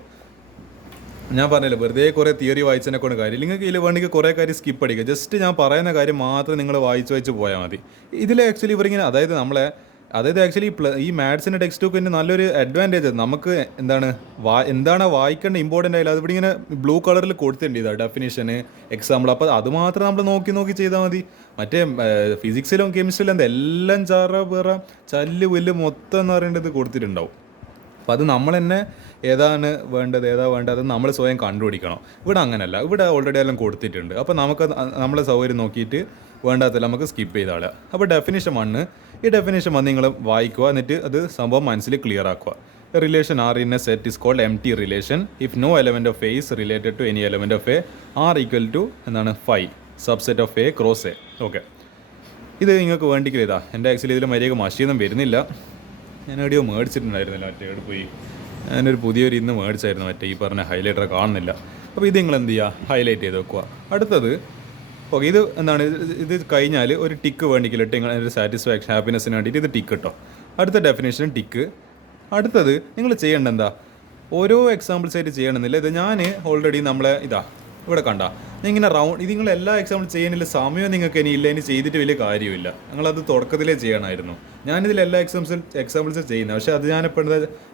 ഞാൻ പറഞ്ഞില്ല, വെറുതെ കുറേ തിയറി വായിച്ചതിനെ കൊണ്ട് കാര്യം. നിങ്ങൾക്ക് ഇതിൽ വേണമെങ്കിൽ കുറേ കാര്യം സ്കിപ്പ് അടിക്കുക. ജസ്റ്റ് ഞാൻ പറയുന്ന കാര്യം മാത്രം നിങ്ങൾ വായിച്ച് പോയാൽ മതി. ഇതിൽ ആക്ച്വലി ഇവരിങ്ങനെ അതായത് ആക്ച്വലി ഈ മാത്സിൻ്റെ ടെക്സ്റ്റ് ബുക്കിൻ്റെ നല്ലൊരു അഡ്വാൻറ്റേജ് നമുക്ക് എന്താണ് വായിക്കേണ്ട ഇമ്പോർട്ടൻ്റ് ആയാലും അതിവിടെ ഇങ്ങനെ ബ്ലൂ കളറിൽ കൊടുത്തിട്ടുണ്ട് ഇതാ ഡെഫിനിഷന്, എക്സാമ്പിൾ. അപ്പോൾ അത് മാത്രം നമ്മൾ നോക്കി ചെയ്താൽ മതി. മറ്റേ ഫിസിക്സിലും കെമിസ്ട്രിയിലും എല്ലാം ചല്ല് പുല്ല് മൊത്തം എന്ന് പറയേണ്ടത് കൊടുത്തിട്ടുണ്ടാവും. അപ്പോൾ അത് നമ്മൾ തന്നെ ഏതാ വേണ്ടത് അത് നമ്മൾ സ്വയം കണ്ടുപിടിക്കണം. ഇവിടെ അങ്ങനെയല്ല, ഇവിടെ ഓൾറെഡി എല്ലാം കൊടുത്തിട്ടുണ്ട്. അപ്പോൾ നമുക്ക് നമ്മളെ സൗകര്യം നോക്കിയിട്ട് വേണ്ടാത്തല്ല നമുക്ക് സ്കിപ്പ് ചെയ്താളുക. അപ്പോൾ ഡെഫിനേഷൻ 1, ഈ ഡെഫിനേഷൻ 1 നിങ്ങൾ വായിക്കുക, എന്നിട്ട് അത് സംഭവം മനസ്സിൽ ക്ലിയർ ആക്കുക. Relation R in a set is called empty relation if no element of A is related to any element of A R equal to phi subset of A cross A. Okay, ഇത് നിങ്ങൾക്ക് വേണ്ടിക്കില്ല. ഇതാ എൻ്റെ ആക്ച്വലി ഇതിൽ മര്യാദ മഷിയൊന്നും വരുന്നില്ല. ഞാൻ എവിടെയോ മേടിച്ചിട്ടുണ്ടായിരുന്നില്ല, മറ്റേ എവിടെ പോയി, ഞാനൊരു പുതിയൊരു ഇന്ന് മേടിച്ചായിരുന്നു, മറ്റേ ഈ പറഞ്ഞ ഹൈലൈറ്റർ കാണുന്നില്ല. അപ്പോൾ ഇത് നിങ്ങൾ എന്ത് ചെയ്യുക, ഹൈലൈറ്റ് ചെയ്ത് വെക്കുക. അടുത്തത് ഓക്കെ, ഇത് കഴിഞ്ഞാൽ ഒരു ടിക്ക് വേണ്ടിക്കില്ല, ഒരു സാറ്റിസ്ഫാക്ഷൻ ഹാപ്പിനെസ്സിന് വേണ്ടിയിട്ട് ഇത് ടിക്ക് കിട്ടോ. അടുത്ത ഡെഫിനേഷൻ ടിക്ക്. അടുത്തത് നിങ്ങൾ ചെയ്യേണ്ട എന്താ, ഓരോ എക്സാമ്പിൾസ് ആയിട്ട് ചെയ്യണമെന്നില്ല. ഇത് ഞാൻ ഓൾറെഡി ഇവിടെ കണ്ട ഇങ്ങനെ ഇത് നിങ്ങൾ എല്ലാ എക്സാമ്പിൾ ചെയ്യാനില്ല സമയം നിങ്ങൾക്ക് ഇനി ഇല്ല, ഇനി ചെയ്തിട്ട് വലിയ കാര്യമില്ല. നിങ്ങളത് തുടക്കത്തിലേ ചെയ്യണമായിരുന്നു. ഞാനിതിൽ എല്ലാ എക്സാമ്പിൾസ് ചെയ്യുന്നത്, പക്ഷേ അത്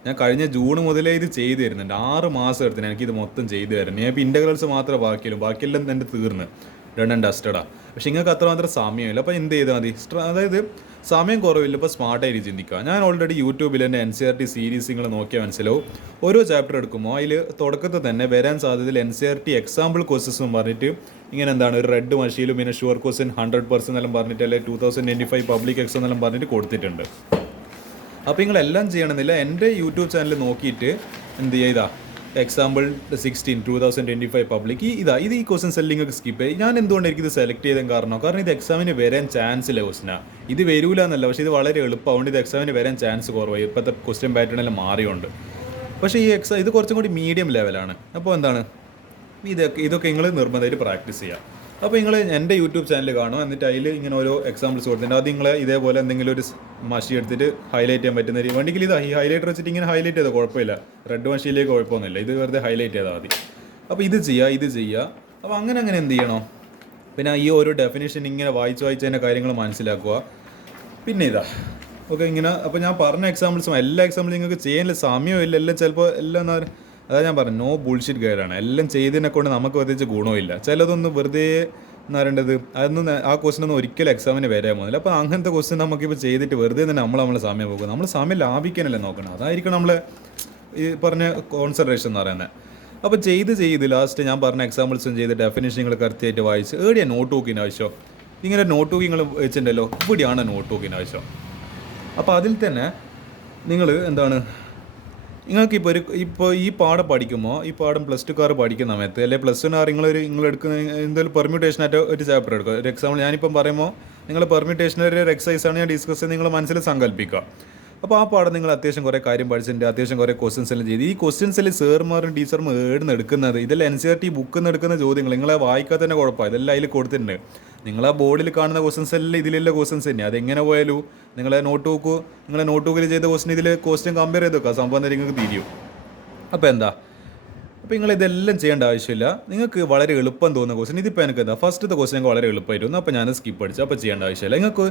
ഞാൻ കഴിഞ്ഞ ജൂൺ മുതലേ ഇത് ചെയ്തു തരുന്നുണ്ട്. 6 മാസം എടുത്തിന് എനിക്കിത് മൊത്തം ചെയ്തു തരുന്നത്. ഞാൻ ഇപ്പോൾ ഇൻ്റഗ്രൽസ് മാത്രമേ ബാക്കിയെല്ലാം എൻ്റെ തീർന്ന് ഡൺ ഡസ്റ്റഡാ. പക്ഷേ നിങ്ങൾക്ക് അത്രമാത്രം സമയമില്ല. അപ്പോൾ എന്ത് ചെയ്താൽ മതി, അതായത് സമയം കുറവില്ല, ഇപ്പോൾ സ്മാർട്ടായിട്ട് ചിന്തിക്കുക. ഞാൻ ഓൾറെഡി യൂട്യൂബിൽ എൻ്റെ NCERT സീരീസ് നിങ്ങൾ നോക്കിയാൽ മനസ്സിലാവും. ഓരോ ചാപ്റ്റർ എടുക്കുമ്പോൾ അതിൽ തുടക്കത്തിൽ തന്നെ വരാൻ സാധ്യതയിൽ NCERT എക്സാമ്പിൾ ക്വസ്റ്റൻസ് എന്ന് പറഞ്ഞിട്ട് ഇങ്ങനെ ഒരു റെഡ് മഷിയിലും പിന്നെ ഷുവർ ക്വസ്റ്റൻ 100% എല്ലാം പറഞ്ഞിട്ട്, അല്ലെങ്കിൽ 2025 പബ്ലിക് എക്സാം എന്നെല്ലാം പറഞ്ഞിട്ട് കൊടുത്തിട്ടുണ്ട്. അപ്പോൾ നിങ്ങളെല്ലാം ചെയ്യണമെന്നില്ല, എൻ്റെ യൂട്യൂബ് ചാനൽ നോക്കിയിട്ട് എന്ത് ചെയ്യുക, എക്സാമ്പിൾ 16 2025 പബ്ലിക് ഇത് ഈ ക്വസ്റ്റൻസ് എല്ലാം നിങ്ങൾക്ക് സ്കിപ്പ് ചെയ്യും. ഞാൻ എന്തുകൊണ്ടായിരിക്കും ഇത് സെലക്ട് ചെയ്തത് കാരണം ഇത് എക്സാമിന് വരാൻ ചാൻസ് ഇല്ല ക്വസ്റ്റനാണ്. ഇത് വരൂല എന്നല്ല, പക്ഷേ ഇത് വളരെ എളുപ്പമുണ്ട്. ഇത് എക്സാമിന് വരാൻ ചാൻസ് കുറവായി, ഇപ്പോഴത്തെ ക്വസ്റ്റ്യൻ പാറ്റേൺ എല്ലാം മാറിയുണ്ട്. പക്ഷേ ഇത് കുറച്ചും കൂടി മീഡിയം ലെവലാണ്. അപ്പോൾ ഇതൊക്കെ നിങ്ങൾ നിർബന്ധമായിട്ട് പ്രാക്ടീസ് ചെയ്യുക. അപ്പോൾ നിങ്ങൾ എൻ്റെ യൂട്യൂബ് ചാനൽ കാണും, എന്നിട്ട് അതിൽ ഇങ്ങനെ ഓരോ എക്സാമ്പിൾസ് കൊടുത്തിട്ടുണ്ട്. അത് നിങ്ങൾ ഇതേപോലെ എന്തെങ്കിലും ഒരു മഷി എടുത്തിട്ട് ഹൈലൈറ്റ് ചെയ്യാൻ പറ്റുന്ന രീതി വേണമെങ്കിൽ ഈ ഹൈലൈറ്റർ വെച്ചിട്ട് ഇങ്ങനെ ഹൈലൈറ്റ് ചെയ്താൽ കുഴപ്പമില്ല. റെഡ് മഷിയിലേക്ക് കുഴപ്പമൊന്നുമില്ല, ഇത് വെറുതെ ഹൈലൈറ്റ് ചെയ്താൽ മതി. അപ്പോൾ ഇത് ചെയ്യുക. അപ്പോൾ അങ്ങനെ എന്ത് ചെയ്യണം, പിന്നെ ഈ ഓരോ ഡെഫിനേഷൻ ഇങ്ങനെ വായിച്ച് അതിൻ്റെ കാര്യങ്ങൾ മനസ്സിലാക്കുക. പിന്നെ ഓക്കെ ഇങ്ങനെ. അപ്പോൾ ഞാൻ പറഞ്ഞ എല്ലാ എക്സാമ്പിൾസും നിങ്ങൾക്ക് ചെയ്യാനുള്ള സമയമില്ല, എല്ലാം ചിലപ്പോൾ എല്ലാം അതാ ഞാൻ പറഞ്ഞു, നോ ബുൾഷിറ്റ് ഗൈഡാണ്. എല്ലാം ചെയ്തതിനെ കൊണ്ട് നമുക്ക് പ്രത്യേകിച്ച് ഗുണമില്ല. ചിലതൊന്നും വെറുതെ പറയേണ്ടത് ആ ക്വസ്റ്റൻ ഒന്നും ഒരിക്കലും എക്സാമിന് വരാൻ പോകുന്നില്ല. അപ്പോൾ അങ്ങനത്തെ ക്വസ്റ്റൻ നമുക്കിപ്പോൾ ചെയ്തിട്ട് വെറുതെ തന്നെ നമ്മളെ സമയം പോകും. നമ്മൾ സമയം ലാഭിക്കാനല്ലേ നോക്കണം, അതായിരിക്കും നമ്മളെ ഈ പറഞ്ഞ കോൺസെൻട്രേഷൻ എന്ന് പറയുന്നത്. അപ്പോൾ ചെയ്ത് ലാസ്റ്റ് ഞാൻ പറഞ്ഞ എക്സാമ്പിൾസും ചെയ്ത് ഡെഫിനേഷൻ നിങ്ങൾ കറക്റ്റായിട്ട് വായിച്ച് എവിടെയാണ് നോട്ട് ബുക്കിന് ആവശ്യം. ഇങ്ങനെ നോട്ട് ബുക്ക് നിങ്ങൾ വെച്ചിട്ടുണ്ടല്ലോ, ഇവിടെയാണ് നോട്ട് ബുക്കിന് ആവശ്യം. അപ്പോൾ അതിൽ തന്നെ നിങ്ങൾ നിങ്ങൾക്കിപ്പോൾ ഈ പാഠം പഠിക്കുമ്പോൾ ഈ പാഠം +2 പഠിക്കുന്ന സമയത്ത് അല്ലെങ്കിൽ +1 നിങ്ങൾ എടുക്കുന്ന എന്തെങ്കിലും പെർമ്യൂട്ടേഷനായിട്ട് ഒരു ചാപ്റ്റർ എടുക്കുക. ഒരു എക്സാമ്പിൾ ഞാനിപ്പം പറയുമ്പോൾ നിങ്ങൾ പെർമ്യൂട്ടേഷൻ ഒരു എക്സസൈസാണ് ഞാൻ ഡിസ്കസ് ചെയ്ത് നിങ്ങൾ മനസ്സിൽ സങ്കല്പിക്കുക. അപ്പോൾ ആ പാഠം നിങ്ങൾ അത്യാവശ്യം കുറേ കാര്യം പഠിച്ചിട്ടുണ്ട്, അത്യാവശ്യം കുറേ ക്വസ്റ്റൻസ് എല്ലാം ചെയ്ത്. ഈ ക്വസ്റ്റൻസിൽ സാറുമാരും ടീച്ചർമാർ ഏടുന്ന് എടുക്കുന്നത് ഇതെല്ലാം NCERT ബുക്കിൽ നിന്ന് എടുക്കുന്ന ചോദ്യങ്ങൾ നിങ്ങളെ വായിക്കാതെ തന്നെ കുഴപ്പമില്ല, ഇതെല്ലാം അതിൽ കൊടുത്തിട്ടുണ്ട്. നിങ്ങളാ ബോർഡിൽ കാണുന്ന ക്വസ്റ്റൻസ് എല്ലാം ഇതിലുള്ള ക്വസ്റ്റൻസ് തന്നെ. അതെങ്ങനെ പോയാലും നിങ്ങളെ നോട്ട് ബുക്കിൽ ചെയ്ത ക്വസ്റ്റൻ ഇതിൽ ക്വസ്റ്റ്യൻ കമ്പയർ ചെയ്ത് വെക്കുക, സംഭവം നിങ്ങൾക്ക് തിരിയും. അപ്പോൾ നിങ്ങൾ ഇതെല്ലാം ചെയ്യേണ്ട ആവശ്യമില്ല. നിങ്ങൾക്ക് വളരെ എളുപ്പം തോന്നുന്ന ക്വസ്റ്റൻ ഇതിപ്പോൾ എനിക്ക് ഫസ്റ്റത്തെ ക്വസ്റ്റൻ വളരെ എളുപ്പമായിട്ട് വന്നു, അപ്പോൾ ഞാൻ സ്കിപ്പ് അടിച്ചു. അപ്പോൾ ചെയ്യേണ്ട ആവശ്യമില്ല. നിങ്ങൾക്ക്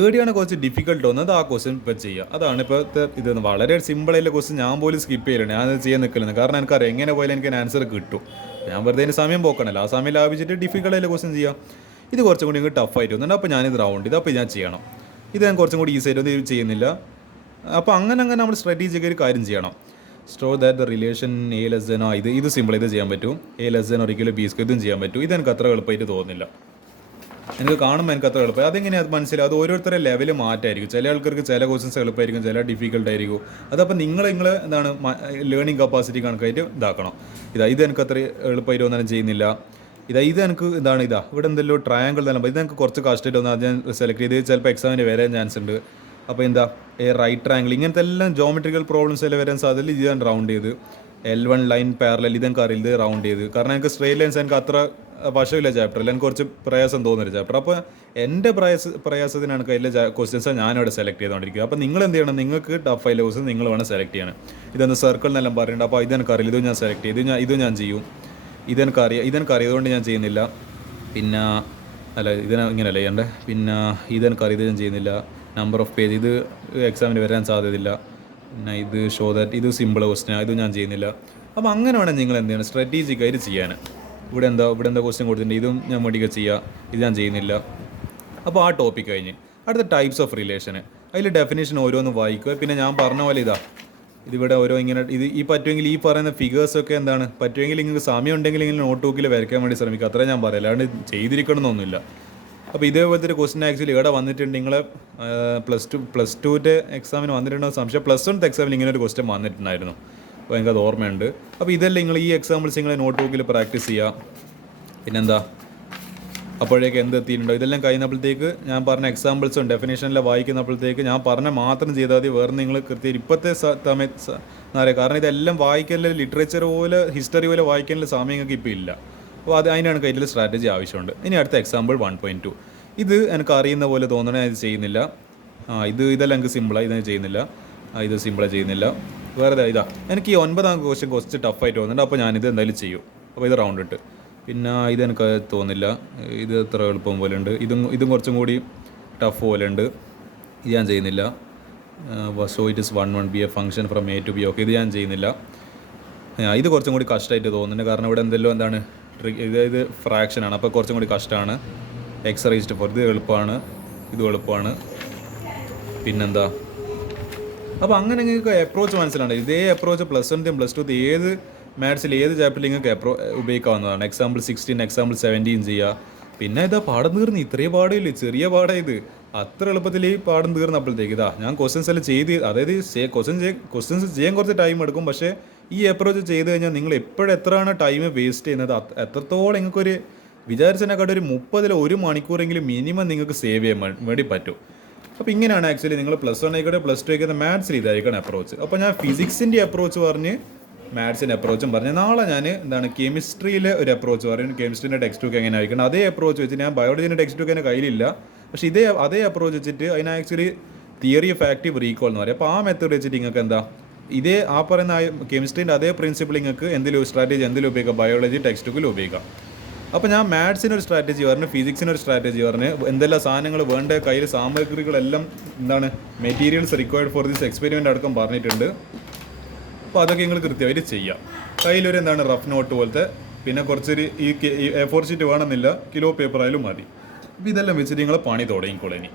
ഏടിയാണ് കുറച്ച് ഡിഫിക്കൽട്ട് തോന്നുന്നത് ആ ക്വസ്റ്റൻ ഇപ്പോൾ ചെയ്യുക. അതാണ് ഇപ്പോഴത്തെ ഇത് വളരെ സിമ്പിളായിട്ടുള്ള ക്വസ്റ്റൻ. ഞാൻ പോലും സ്കിപ്പ് ചെയ്യലുണ്ട്, ഞാനത് ചെയ്യാൻ നിൽക്കലുണ്ട്. കാരണം എനിക്കറിയാം എങ്ങനെ പോയാലും എനിക്ക് ആൻസർ കിട്ടും. ഞാൻ വെറുതെ അതിന് സമയം പോക്കണല്ലോ, ആ സമയം ലാഭിച്ചിട്ട് ഡിഫിക്കൽട്ടായിട്ടുള്ള ക്വസ്റ്റൻ ചെയ്യാം. ഇത് കുറച്ചും കൂടി നിങ്ങൾക്ക് ടഫ് ആയിട്ട് വന്നിട്ടുണ്ട്. അപ്പോൾ ഞാനിത് അപ്പോൾ ഞാൻ ചെയ്യണം. ഇത് ഞാൻ കുറച്ചും കൂടി ഈസി ആയിട്ട് ഇത് ചെയ്യുന്നില്ല. അപ്പോൾ അങ്ങനെ നമ്മൾ സ്ട്രാറ്റജിക്ക് ഒരു കാര്യം ചെയ്യണം. സ്റ്റോ ദാറ്റ് ദ റിലേഷൻ A< ഇത് സിമ്പിൾ ഇത് ചെയ്യാൻ പറ്റും. A<= B² ഇതും ചെയ്യാൻ പറ്റും. ഇത് എനിക്ക് അത്ര എളുപ്പമായിട്ട് തോന്നുന്നില്ല. എനിക്ക് കാണുമ്പോൾ എനിക്ക് അത്ര എളുപ്പം. അതെങ്ങനെയാണ് മനസ്സിലാവും, അത് ഓരോരുത്തരുടെ ലെവൽ മാറ്റമായിരിക്കും. ചില ആൾക്കാർക്ക് ചില ക്വസ്റ്റൻസ് എളുപ്പമായിരിക്കും, ചില ഡിഫിക്കൽട്ടായിരിക്കും. അതപ്പോൾ നിങ്ങൾ ലേണിംഗ് കപ്പാസിറ്റി കണക്കായിട്ട് ഇതാക്കണം. ഇത് എനിക്ക് അത്ര എളുപ്പമായിട്ട് ഒന്നും ചെയ്യുന്നില്ല. ഇത് എനിക്ക് ഇവിടെ എന്തെല്ലോ ട്രയാങ്കിൾ തന്നെ ഇത് എനിക്ക് കുറച്ച് കഷ്ടമായിട്ട് വന്നാൽ അത് ഞാൻ സെലക്ട് ചെയ്ത് ചിലപ്പോൾ എക്സാമിന് വരാൻ ചാൻസ് ഉണ്ട്. അപ്പോൾ റൈറ്റ് ട്രയാങ്കിൾ ഇങ്ങനത്തെ എല്ലാം ജോമെട്രിക്കൽ പ്രോബ്ലംസ് എല്ലാം വരാൻ സാധ്യതയില്ല. ഇത് ഞാൻ റൗണ്ട് ചെയ്ത് L1 ലൈൻ പാരലൽ ഇതെനിക്ക് അറിയില്ല, ഇത് റൗണ്ട് ചെയ്ത്. കാരണം എനിക്ക് സ്ട്രെയിറ്റ് ലൈൻസ് എനിക്ക് അത്ര വശമില്ല ചാപ്റ്ററിൽ, എനിക്ക് കുറച്ച് പ്രയാസം തോന്നുന്നൊരു ചാപ്റ്റർ. അപ്പോൾ എൻ്റെ പ്രയാസത്തിനാണ് അതിലെ ക്വസ്റ്റ്യൻസ് ഞാനിവിടെ സെലക്ട് ചെയ്തുകൊണ്ടിരിക്കുക. അപ്പോൾ നിങ്ങൾ എന്ത് ചെയ്യണം, നിങ്ങൾക്ക് ടഫ് ആയിട്ടുള്ള ക്വസ്റ്റ്യൻ നിങ്ങൾ വേണം സെലക്ട് ചെയ്യണം. ഇതൊന്ന് സർക്കിൾ എന്നെല്ലാം പറയുന്നുണ്ട്. അപ്പോൾ ഇതെനിക്കറിയില്ല, ഇത് ഞാൻ സെലക്ട് ചെയ്ത് ഇത് ഞാൻ ചെയ്യും. ഇതെനിക്കറിയാതുകൊണ്ട് ഞാൻ ചെയ്യുന്നില്ല. പിന്നെ അല്ല ഇങ്ങനെയല്ല ചെയ്യണ്ടേ. പിന്നെ ഇതെനിക്കറിയാം, ഇത് ഞാൻ ചെയ്യുന്നില്ല. നമ്പർ ഓഫ് പേജ് ഇത് എക്സാമിന് വരാൻ സാധ്യതയില്ല. പിന്നെ ഇത് ഷോ ദാറ്റ് ഇത് സിമ്പിൾ ക്വസ്റ്റ്യൻ, ഇത് ഞാൻ ചെയ്യുന്നില്ല. അപ്പോൾ അങ്ങനെ വേണം നിങ്ങൾ എന്ത് ചെയ്യണം, സ്ട്രാറ്റജിക്കായിട്ട് ചെയ്യാൻ. ഇവിടെ എന്താ ക്വസ്റ്റ്യൻ കൊടുത്തിട്ടുണ്ട്, ഇതും ഞാൻ മേടിക്കുക ചെയ്യുക, ഇത് ഞാൻ ചെയ്യുന്നില്ല. അപ്പോൾ ആ ടോപ്പിക് കഴിഞ്ഞ് അടുത്ത ടൈപ്സ് ഓഫ് റിലേഷൻ, അതിൽ ഡെഫിനേഷൻ ഓരോന്ന് വായിക്കുക. പിന്നെ ഞാൻ പറഞ്ഞ പോലെ ഇതിവിടെ ഓരോ ഇങ്ങനെ ഈ പറ്റുമെങ്കിൽ ഈ പറയുന്ന ഫിഗേഴ്സൊക്കെ എന്താണ് പറ്റുമെങ്കിൽ നിങ്ങൾക്ക് സമയം ഉണ്ടെങ്കിൽ ഇങ്ങനെ നോട്ട് ബുക്കിൽ വരയ്ക്കാൻ വേണ്ടി ശ്രമിക്കുക. അത്രേ ഞാൻ പറയാം, അല്ലാണ്ട് ചെയ്തിരിക്കണമെന്നൊന്നുമില്ല. അപ്പോൾ ഇതേപോലത്തെ ഒരു ക്വസ്റ്റ്യൻ ആക്ച്വലി ഇവിടെ വന്നിട്ടുണ്ട്. നിങ്ങൾ പ്ലസ് ടുവിൻ്റെ എക്സാമിന് വന്നിട്ടുണ്ടോ സംശയം. പ്ലസ് 1 എക്സാമിന് ഇങ്ങനെ ഒരു ക്വസ്റ്റ്യൻ വന്നിട്ടുണ്ടായിരുന്നു, അപ്പോൾ എനിക്കത് ഓർമ്മയുണ്ട്. അപ്പോൾ ഇതെല്ലാം നിങ്ങൾ ഈ എക്സാമ്പിൾസ് നിങ്ങൾ നോട്ട് ബുക്കിൽ പ്രാക്ടീസ് ചെയ്യുക. പിന്നെന്താ അപ്പോഴേക്ക് എന്ത് എത്തിയിട്ടുണ്ടോ ഇതെല്ലാം കഴിയുന്നപ്പോഴത്തേക്ക് ഞാൻ പറഞ്ഞ എക്സാമ്പിൾസും ഡെഫിനേഷനിലെ വായിക്കുന്നപ്പോഴത്തേക്ക് ഞാൻ പറഞ്ഞ മാത്രം ചെയ്താൽ മതി. വേറെ നിങ്ങൾ കൃത്യം ഇപ്പോഴത്തെ സമയത്ത് എന്താ പറയുക, കാരണം ഇതെല്ലാം വായിക്കാനുള്ള ലിറ്ററേച്ചർ പോലെ ഹിസ്റ്ററി പോലെ വായിക്കാനുള്ള സമയം നിങ്ങൾക്ക് ഇപ്പോൾ ഇല്ല. അപ്പോൾ അതിനാണ് കയ്യിൽ സ്ട്രാറ്റജി ആവശ്യമുണ്ട്. ഇനി അടുത്ത എക്സാമ്പിൾ 1.2. ഇത് എനിക്ക് അറിയുന്ന പോലെ തോന്നണേ, ഇത് ചെയ്യുന്നില്ല. ഇതെല്ലാം എനിക്ക് സിമ്പിളാണ്, ഇത് ചെയ്യുന്നില്ല. ഇത് സിമ്പിളായി ചെയ്യുന്നില്ല. വേറെ ഇതാ എനിക്ക് ഈ 9ാം ക്വസ്റ്റ്യൻ കുറച്ച് ടഫായിട്ട് തോന്നുന്നുണ്ട്. അപ്പോൾ ഞാനിത് എന്തായാലും ചെയ്യും. അപ്പോൾ ഇത് റൗണ്ട് ഇട്ട്. പിന്നെ ഇതെനിക്ക് തോന്നില്ല, ഇത് ഇത്ര എളുപ്പം പോലെ ഉണ്ട്. ഇതും കുറച്ചും കൂടി ടഫ് പോലെ ഉണ്ട്. ഇത് ഞാൻ ചെയ്യുന്നില്ല. So it is 1 be a function from A to B. Okay, ഇത് ഞാൻ ചെയ്യുന്നില്ല. ഇത് കുറച്ചും കൂടി കഷ്ടമായിട്ട് തോന്നുന്നുണ്ട്, കാരണം ഇവിടെ എന്താണ് ഇത് ഫ്രാക്ഷനാണ്, അപ്പോൾ കുറച്ചും കൂടി കഷ്ടമാണ്. എക്സ് റേസ്ഡ് 4 ഇത് എളുപ്പമാണ്, ഇതും എളുപ്പമാണ്. പിന്നെന്താ, അപ്പോൾ അങ്ങനെ നിങ്ങൾക്ക് അപ്രോച്ച് മനസ്സിലാണ്. ഇതേ അപ്രോച്ച് പ്ലസ് 1 പ്ലസ് 2 ഏത് മാത്സിൽ ഏത് ചാപ്റ്ററിൽ നിങ്ങൾക്ക് ഉപയോഗിക്കാവുന്നതാണ്. എക്സാമ്പിൾ 16 എക്സാമ്പിൾ 17 ചെയ്യുക. പിന്നെ ഇതാ പാഠം തീർന്ന്, ഇത്രയും പാടില്ല, ചെറിയ പാഠം ഇത്. അത്ര എളുപ്പത്തിൽ ഈ പാഠം തീർന്നപ്പോഴത്തേക്ക് ഞാൻ ക്വസ്റ്റ്യൻസ് എല്ലാം ചെയ്ത്, അതായത് ക്വസ്റ്റ്യൻസ് ചെയ്യാൻ കുറച്ച് ടൈം എടുക്കും. പക്ഷേ ഈ അപ്രോച്ച് ചെയ്ത് കഴിഞ്ഞാൽ നിങ്ങൾ എത്രയാണ് ടൈം വേസ്റ്റ് ചെയ്യുന്നത്, എത്രത്തോളം നിങ്ങൾക്കൊരു വിചാരിച്ചതിനെക്കാട്ട് ഒരു 30 1 മണിക്കൂറെങ്കിലും മിനിമം നിങ്ങൾക്ക് സേവ് ചെയ്യാൻ വേണ്ടി പറ്റും. അപ്പോൾ ഇങ്ങനെയാണ് ആക്ച്വലി നിങ്ങൾ പ്ലസ് 1 ആയിക്കോട്ടെ പ്ലസ് 2 ആയിക്കോട്ടെ മാത്സിൽ ഇതായിരിക്കണം അപ്രോച്ച്. അപ്പോൾ ഞാൻ ഫിസിക്സിൻ്റെ അപ്രോച്ച് പറഞ്ഞ് മാത്സിൻ്റെ അപ്രോച്ചും പറഞ്ഞ്, നാളെ ഞാൻ കെമിസ്ട്രിയിലെ ഒരു അപ്രോച്ച് പറഞ്ഞു. കെമിസ്ട്രീൻ്റെ ടെക്സ്റ്റ് ബുക്ക് എങ്ങനെ ആയിരിക്കണം അതേ അപ്രോച്ച് വെച്ച്, ഞാൻ ബയോളജീൻ്റെ ടെക്സ്റ്റ് ബുക്ക് എൻ്റെ കയ്യിലില്ല, പക്ഷേ അതേ അപ്രോച്ച് വെച്ചിട്ട് അതിന് actually theory of active recall എന്ന് പറയും. അപ്പോൾ ആ മെത്തേഡ് വെച്ചിട്ട് നിങ്ങൾക്ക് എന്താ ആ പറയുന്ന കെമിസ്ട്രീൻ്റെ അതേ പ്രിൻസിപ്പിൾ നിങ്ങൾക്ക് എന്തെങ്കിലും സ്ട്രാറ്റജി ഉപയോഗിക്കാം, ബയോളജി ടെക്സ്റ്റ് ബുക്കിൽ ഉപയോഗിക്കാം. അപ്പോൾ ഞാൻ മാത്സിനൊരു സ്ട്രാറ്റജി പറഞ്ഞു, ഫിസിക്സിനൊരു സ്ട്രാറ്റജി പറഞ്ഞ്, എന്തെല്ലാം സാധനങ്ങൾ വേണ്ട കയ്യിൽ സാമഗ്രികളെല്ലാം materials required for this experiment അടക്കം പറഞ്ഞിട്ടുണ്ട്. അപ്പോൾ അതൊക്കെ നിങ്ങൾ കൃത്യമായിട്ട് ചെയ്യാം. കയ്യിലൊരു റഫ് നോട്ട് പോലത്തെ, പിന്നെ കുറച്ചൊരു ഈ A4 ഷീറ്റ് വേണമെന്നില്ല, കിലോ പേപ്പർ ആയാലും മതി. അപ്പോൾ ഇതെല്ലാം വെച്ചിട്ട് നിങ്ങൾ പണി തുടങ്ങിക്കോളൂ. ഇനി